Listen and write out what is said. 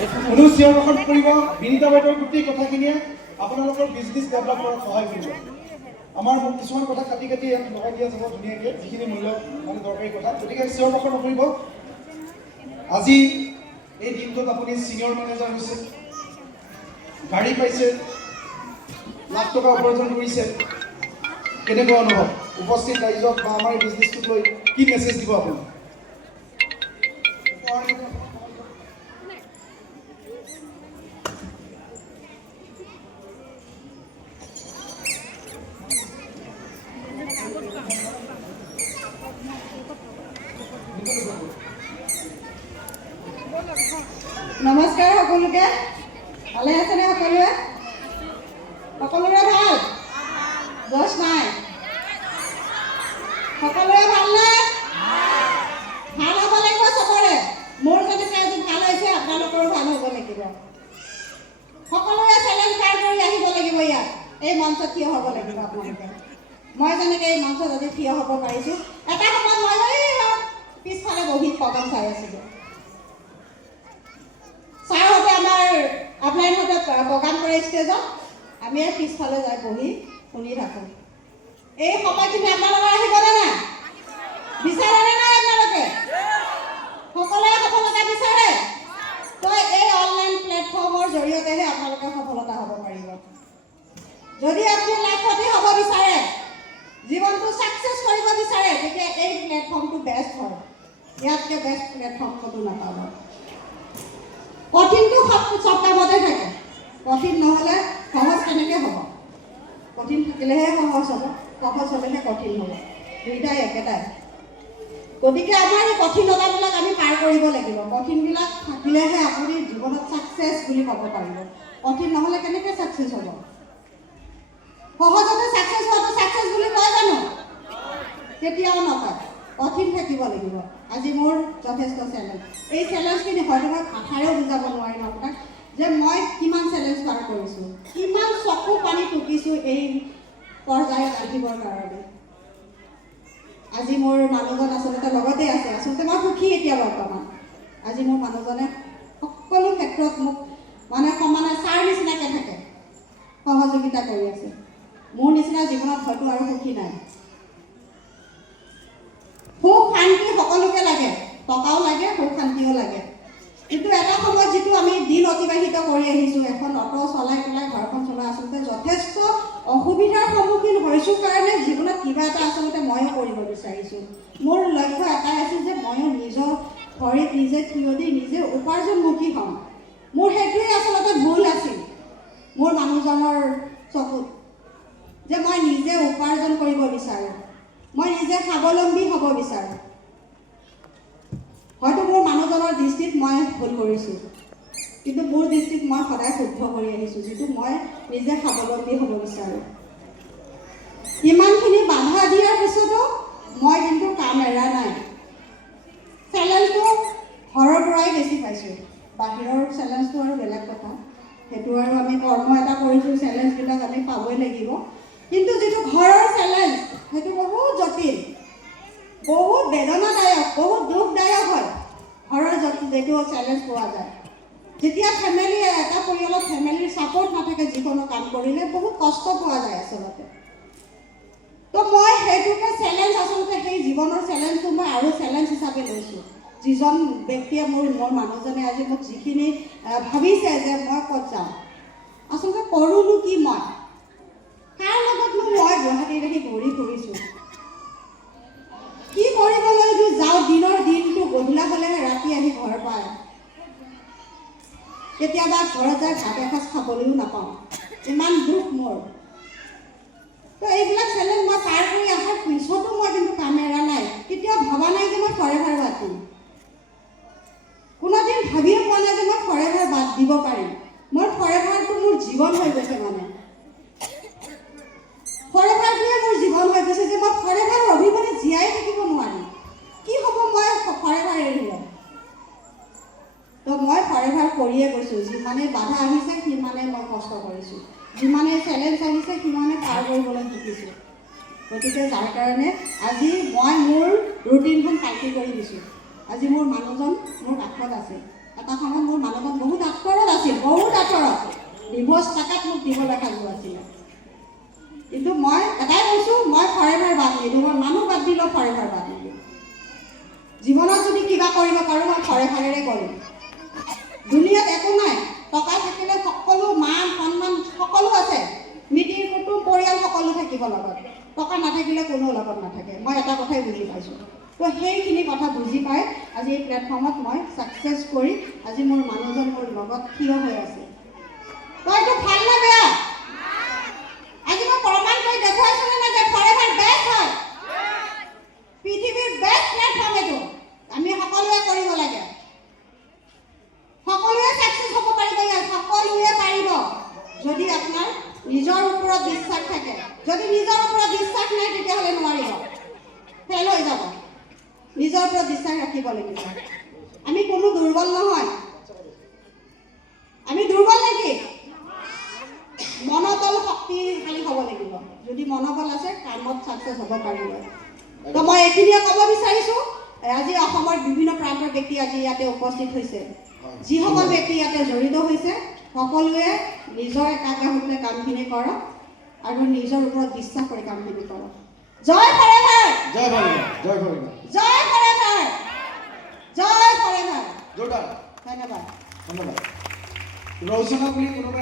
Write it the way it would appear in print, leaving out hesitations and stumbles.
কোনো চিঞৰ বাখৰ কৰিব বিনীতা বাইদেউৰ গোটেই কথাখিনিয়ে আপোনালোকৰ বিজনেছ ডেভেলপ কৰাত সহায় কৰিব আমাৰ কিছুমান কথা কাটি কাটি ইয়াত লগাই দিয়া যাব ধুনীয়াকৈ যিখিনি মূল্য মানে দৰকাৰী কথা গতিকে চিঞৰ বাখৰ নকৰিব আজি এই দিনটোত আপুনি ছিনিয়ৰ মেনেজাৰ হৈছে গাড়ী পাইছে লাখ টকা উপাৰ্জন কৰিছে কেনেকুৱা অনুভৱ উপস্থিত ৰাইজক বা আমাৰ এই বিজনেছটোক লৈ কি মেছেজ দিব আপুনি নমস্কাৰ সকলোকে ভালে আছেনে সকলোৱে সকলোৰে ভাল দোষ নাই সকলোৰে ভালনে ভাল হ'ব লাগিব চবৰে মোৰ যেনেকৈ আজি ভাল হৈছে আপোনালোকৰো ভাল হ'ব লাগিব সকলোৰে চেলেঞ্জ পাৰ কৰি আহিব লাগিব ইয়াত এই মঞ্চত থিয় হ'ব লাগিব আপোনালোকে মই যেনেকৈ এই মঞ্চত আজি থিয় হ'ব পাৰিছোঁ এটা সময়ত মই পিছফালে বহি প্ৰগ্ৰাম চাই আছিলোঁ ছাৰহঁতে আমাৰ আপলাইনহঁতে প্ৰগ্ৰাম কৰে ষ্টেজত আমি পিছফালে যাই বহি শুনি থাকোঁ এই সময়খিনি আপোনালোকৰ আহিবনে নাই বিচাৰেনে নাই আপোনালোকে সকলোৱে সফলতা বিচাৰে তো এই অনলাইন প্লেটফৰ্মৰ জৰিয়তেহে আপোনালোকে সফলতা হ'ব পাৰিব যদি আপুনি লাখপতি হ'ব বিচাৰে জীৱনটো ছাকচেছ কৰিব বিচাৰে তেতিয়া এই প্লেটফৰ্মটো বেষ্ট হয় ইয়াতকৈ বেষ্ট প্লেটফৰ্ম ক'তো নাপাব কঠিনটো চব কামতে থাকে কঠিন নহ'লে সহজ কেনেকৈ হ'ব কঠিন থাকিলেহে সহজ হ'ব সহজ হ'লেহে কঠিন হ'ব দুইটাই একেটাই গতিকে আমাৰ এই কঠিনতাবিলাক আমি পাৰ কৰিব লাগিব কঠিনবিলাক থাকিলেহে আপুনি জীৱনত ছাকচেছ বুলি ক'ব পাৰিব কঠিন নহ'লে কেনেকৈ ছাকচেছ হ'ব সহজতে ছাকচেছ হোৱাটো ছাকচেছ বুলি কয় জানো কেতিয়াও নকয় কঠিন থাকিব লাগিব আজি মোৰ যথেষ্ট চেলেঞ্জ এই চেলেঞ্জখিনি হয়তো মই ভাষাৰেও বুজাব নোৱাৰিম আপোনাক যে মই কিমান চেলেঞ্জ পাৰ কৰিছোঁ কিমান চকু পানী টুকিছোঁ এই পৰ্যায়ত আহিবৰ কাৰণে আজি মোৰ মানুহজন আচলতে লগতে আছে আচলতে মই সুখী এতিয়া বৰ্তমান আজি মোৰ মানুহজনে সকলো ক্ষেত্ৰত মোক মানে সমানে ছাৰ নিচিনাকৈ থাকে সহযোগিতা কৰি আছে মোৰ নিচিনা জীৱনত হয়তো আৰু সুখী নাই সুখ শান্তি সকলোকে লাগে টকাও লাগে সুখ শান্তিও লাগে কিন্তু এটা সময়ত যিটো আমি দিন অতিবাহিত কৰি আহিছোঁ এখন অটো চলাই পেলাই ঘৰখন চলাই আচলতে যথেষ্ট অসুবিধাৰ সন্মুখীন হৈছোঁ কাৰণে জীৱনত কিবা এটা আচলতে ময়ো কৰিব বিচাৰিছোঁ মোৰ লক্ষ্য এটাই আছিল যে ময়ো নিজৰ ভৰিত নিজে থিয় দি নিজে উপাৰ্জনমুখী হ'ম মোৰ সেইটোৱেই আচলতে ভুল আছিল মোৰ মানুহজনৰ চকুত যে মই নিজে উপাৰ্জন কৰিব বিচাৰোঁ মই নিজে স্বাৱলম্বী হ'ব বিচাৰোঁ হয়তো মোৰ মানুহজনৰ দৃষ্টিত মই ভুল কৰিছোঁ কিন্তু মোৰ দৃষ্টিত মই সদায় শুদ্ধ কৰি আহিছোঁ যিটো মই নিজে স্বাৱলম্বী হ'ব বিচাৰোঁ ইমানখিনি বাধা দিয়াৰ পিছতো মই কিন্তু কাম এৰা নাই চেলেঞ্জটো ঘৰৰ পৰাই বেছি পাইছোঁ বাহিৰৰ চেলেঞ্জটো আৰু বেলেগ কথা সেইটো আৰু আমি কৰ্ম এটা কৰিছোঁ চেলেঞ্জবিলাক আমি পাবই লাগিব কিন্তু যিটো ঘৰৰ চেলেঞ্জ সেইটো বহুত জটিল বহুত বেদনাদায়ক বহুত দুখদায়ক হয় ঘৰৰ যিটো চেলেঞ্জ পোৱা যায় যেতিয়া ফেমিলি এটা পৰিয়ালত ফেমিলিৰ ছাপৰ্ট নাথাকে যিকোনো কাম কৰিলে বহুত কষ্ট পোৱা যায় আচলতে তো মই সেইটোকে চেলেঞ্জ আচলতে সেই জীৱনৰ চেলেঞ্জটো মই আৰু চেলেঞ্জ হিচাপে লৈছোঁ যিজন ব্যক্তিয়ে মোৰ মানুহজনে আজি মোক যিখিনি ভাবিছে যে মই ক'ত যাম আচলতে কৰোঁনো কি মই কাৰ লগতনো মই গুৱাহাটীত আহি ঘূৰি ফুৰিছোঁ কি কৰিবলৈ যাওঁ দিনৰ দিনটো গধূলা হ'লেহে ৰাতি আহি ঘৰ পায় কেতিয়াবা ঘৰত যায় ভাত এসাঁজ খাবলৈও নাপাওঁ ইমান দুখ মোৰ তো এইবিলাক চেলেঞ্জ মই পাৰ কৰি অহাৰ পিছতো মই কিন্তু কাম এৰা নাই কেতিয়াও ভবা নাই যে মই ফৰেভাৰ বাদ দিম কোনোদিন ভাবিয়ে পোৱা নাই যে মই ফৰেভাৰ বাদ দিব পাৰিম মোৰ ফৰেভাৰটো মোৰ জীৱন হৈ গৈছে মানে ফৰেভাৰটোৱে মোৰ জীৱন হৈ গৈছে যে মই ফৰেভাৰ অভিমানে জীয়াই থাকিব নোৱাৰিম কি হ'ব মই ফৰেভাৰ এৰিলে তো মই ফৰেভাৰ কৰিয়ে গৈছোঁ যিমানে বাধা আহিছে সিমানে মই কষ্ট কৰিছোঁ যিমানে চেলেঞ্জ আহিছে সিমানে পাৰ কৰিবলৈ শিকিছোঁ গতিকে যাৰ কাৰণে আজি মই মোৰ ৰুটিনখন পাল্টি কৰি দিছোঁ আজি মোৰ মানুহজন মোৰ কাষত আছে এটা সময়ত মোৰ মানুহজন বহুত বছৰত ডিভোৰ্চ টাকাত মোক দিবলৈ সাজু আছিলে। কিন্তু মই এটাই কৈছোঁ, মই ফৰেভাৰ বাদ নিদিওঁ, মই মানুহ বাদ দিলেও ফৰেভাৰ বাদ নিদিওঁ। জীৱনত যদি কিবা কৰিব পাৰোঁ মই ফৰেভাৰেৰে কৰিম। দুনিয়াত একো নাই, টকা থাকিলে সকলো মান সন্মান সকলো আছে, মিতিৰ কুটুম পৰিয়াল সকলো থাকিব লগত, টকা নাথাকিলে কোনো লগত নাথাকে। মই এটা কথাই বুজি পাইছোঁ। তো সেইখিনি কথা বুজি পাই আজি এই প্লেটফৰ্মত মই ছাকচেছ কৰি আজি মোৰ মানুহজন মোৰ লগত থিয় হৈ আছে। তো এইটো ভাল নে বেয়া? আজি মই প্ৰমাণ কৰি দেখুৱাইছোঁ নে যে ফৰেভাৰ বেষ্ট হয়, পৃথিৱীৰ বেষ্ট প্লেটফৰ্ম এইটো। আমি সকলোৱে কৰিব লাগে, সকলোৱে ছাকচেছ হ'ব পাৰিব, ইয়াত সকলোৱে পাৰিব যদি আপোনাৰ নিজৰ ওপৰত বিশ্বাস থাকে। যদি নিজৰ ওপৰত বিশ্বাস নাই তেতিয়াহ'লে নোৱাৰিব, ফেইল হৈ যাব। নিজৰ ওপৰত বিশ্বাস ৰাখিব লাগিব। আমি কোনো দুৰ্বল নহয়। আমি দুৰ্বল নেকি? মনোবল শক্তিশালী হ'ব লাগিব। যদি মনোবল আছে কামত ছাকচেছ হ'ব পাৰিব। তো মই এইখিনিয়ে ক'ব বিচাৰিছোঁ, আজি অসমৰ বিভিন্ন প্ৰান্তৰ ব্যক্তি আজি ইয়াতে উপস্থিত হৈছে। যিসকল ব্যক্তি ইয়াতে জড়িত হৈছে সকলোৱে নিজৰ একাগ্ৰতাৰে কামখিনি কৰক আৰু নিজৰ ওপৰত বিশ্বাস কৰি কামখিনি কৰক। জয় ফৰেভাৰ! জয় ফৰেভাৰ! জয় ফৰেভাৰ! জয় ফৰেভাৰ! জয় ফৰেভাৰ! জোৰদাৰ ধন্যবাদ। ধন্যবাদ। ৰচনা বুলি কোনোবাই